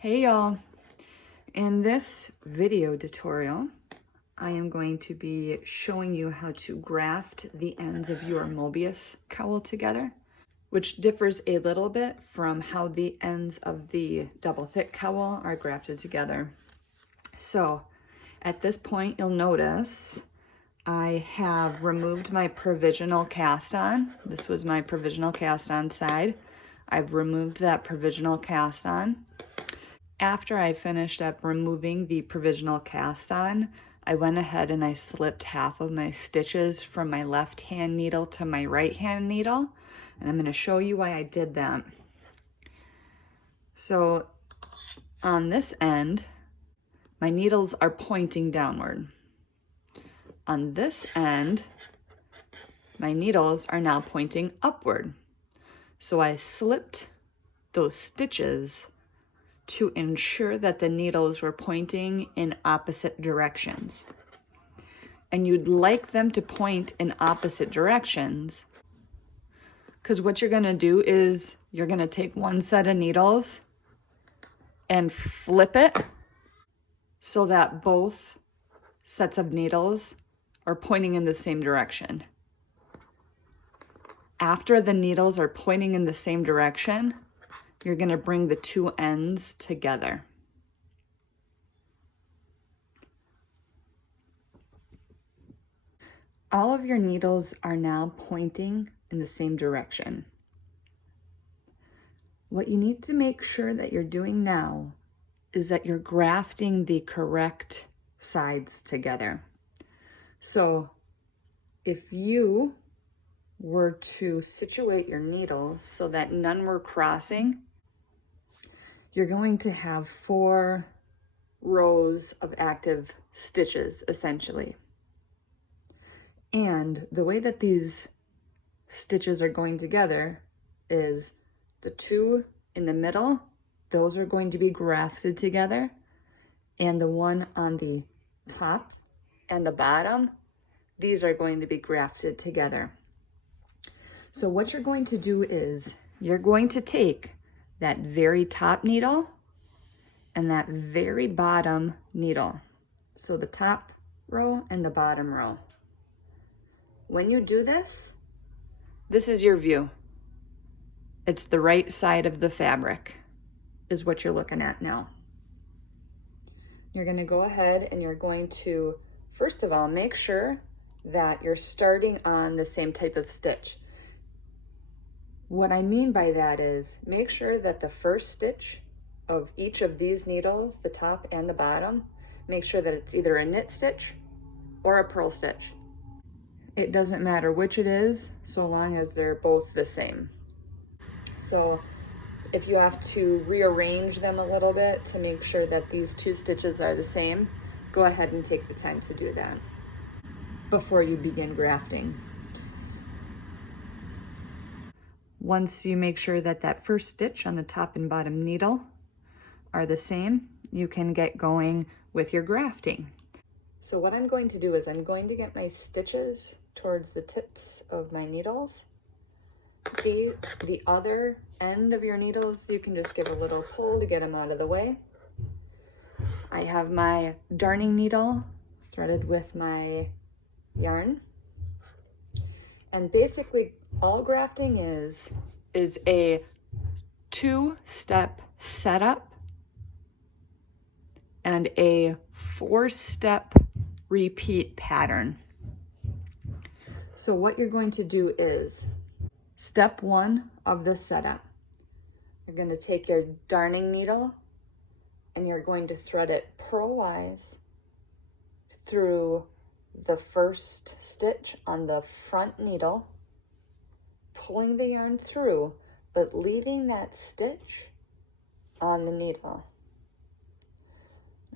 Hey y'all, in this video tutorial, I am going to be showing you how to graft the ends of your Moebius cowl together, which differs a little bit from how the ends of the double thick cowl are grafted together. So at this point, you'll notice I have removed my provisional cast on. This was my provisional cast on side. I've removed that provisional cast on. After I finished up removing the provisional cast on, I went ahead and I slipped half of my stitches from my left hand needle to my right hand needle, and I'm going to show you why I did that. So on this end, my needles are pointing downward. On this end, my needles are now pointing upward. So I slipped those stitches to ensure that the needles were pointing in opposite directions. And you'd like them to point in opposite directions, because what you're gonna do is you're gonna take one set of needles and flip it so that both sets of needles are pointing in the same direction. After the needles are pointing in the same direction, you're going to bring the two ends together. All of your needles are now pointing in the same direction. What you need to make sure that you're doing now is that you're grafting the correct sides together. So if you were to situate your needles so that none were crossing, you're going to have 4 rows of active stitches, essentially. And the way that these stitches are going together is the 2 in the middle, those are going to be grafted together, and the one on the top and the bottom, these are going to be grafted together. So what you're going to do is you're going to take that very top needle and that very bottom needle. So the top row and the bottom row. When you do this, this is your view. It's the right side of the fabric is what you're looking at now. You're going to go ahead and you're going to, first of all, make sure that you're starting on the same type of stitch. What I mean by that is make sure that the first stitch of each of these needles, the top and the bottom, make sure that it's either a knit stitch or a purl stitch. It doesn't matter which it is, so long as they're both the same. So if you have to rearrange them a little bit to make sure that these 2 stitches are the same, go ahead and take the time to do that before you begin grafting. Once you make sure that that first stitch on the top and bottom needle are the same, you can get going with your grafting. So what I'm going to do is I'm going to get my stitches towards the tips of my needles. The other end of your needles, you can just give a little pull to get them out of the way. I have my darning needle threaded with my yarn. And basically all grafting is a 2-step setup and a 4-step repeat pattern. So what you're going to do is step 1 of the setup. You're going to take your darning needle and you're going to thread it purlwise through the first stitch on the front needle, pulling the yarn through, but leaving that stitch on the needle.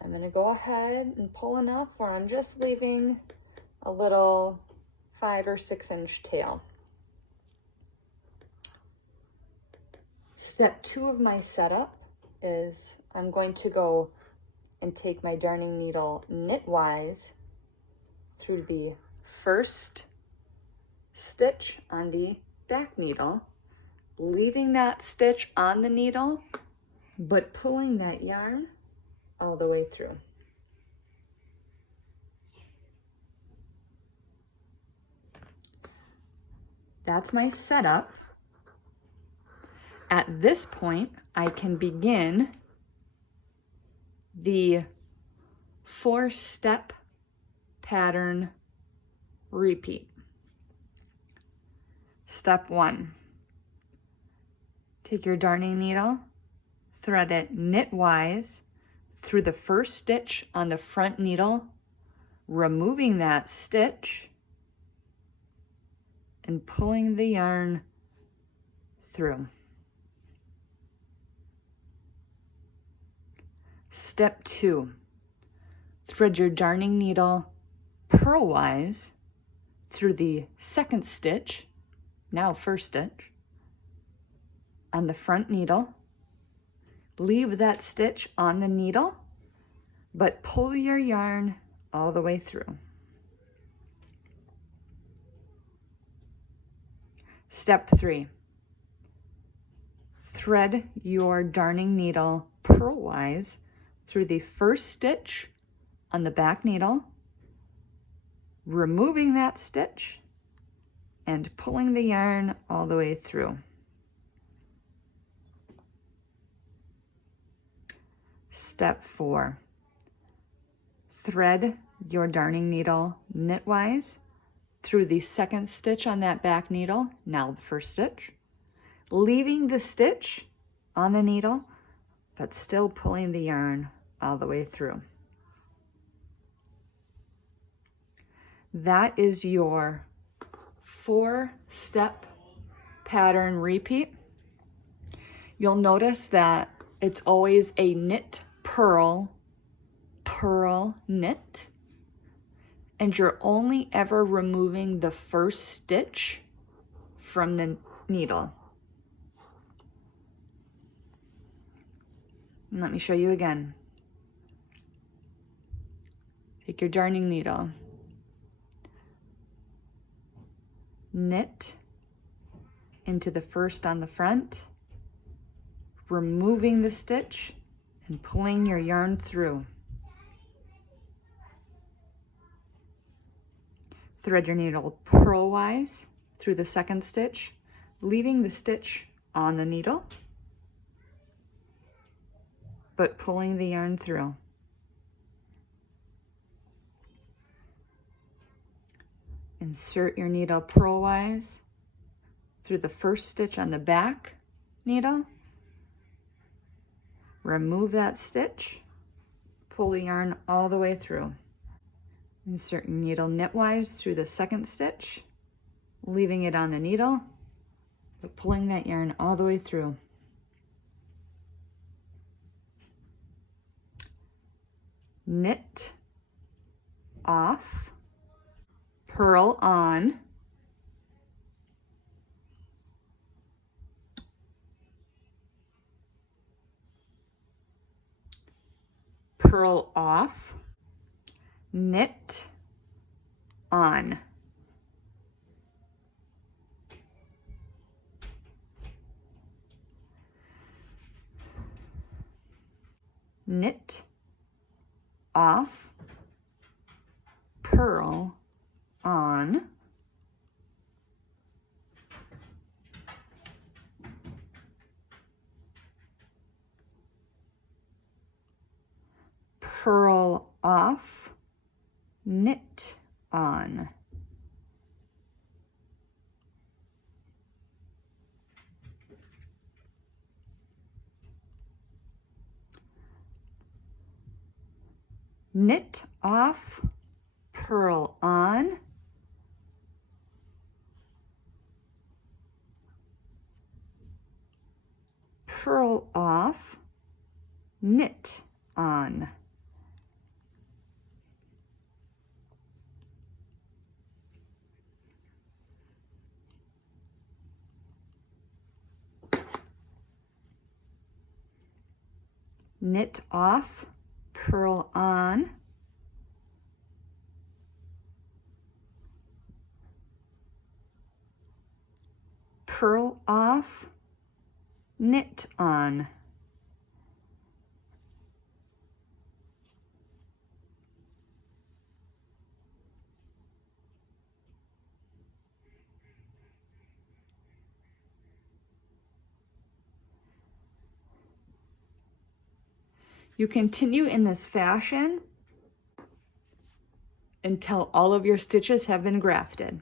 I'm going to go ahead and pull enough where I'm just leaving a little 5 or 6 inch tail. Step 2 of my setup is I'm going to go and take my darning needle knitwise through the first stitch on the back needle, leaving that stitch on the needle but pulling that yarn all the way through. That's my setup. At this point, I can begin the 4-step pattern repeat. Step 1, take your darning needle, thread it knitwise through the first stitch on the front needle, removing that stitch and pulling the yarn through. Step 2, thread your darning needle purlwise through the second stitch, now first stitch, on the front needle. Leave that stitch on the needle, but pull your yarn all the way through. Step 3, thread your darning needle purlwise through the first stitch on the back needle, removing that stitch and pulling the yarn all the way through. Step 4, thread your darning needle knitwise through the second stitch on that back needle, now the first stitch, leaving the stitch on the needle, but still pulling the yarn all the way through. That is your 4-step pattern repeat. You'll notice that it's always a knit, purl, purl, knit, and you're only ever removing the first stitch from the needle. And let me show you again. Take your darning needle, knit into the first on the front, removing the stitch and pulling your yarn through. Thread your needle purlwise through the second stitch, leaving the stitch on the needle, but pulling the yarn through. Insert your needle purlwise through the first stitch on the back needle, remove that stitch, pull the yarn all the way through. Insert your needle knitwise through the second stitch, leaving it on the needle, but pulling that yarn all the way through. Knit off, purl on, purl off, knit on. Knit off, purl on, purl off, knit on. Knit off, purl on, purl off, knit on. Knit off, purl on, purl off, knit on. You continue in this fashion until all of your stitches have been grafted.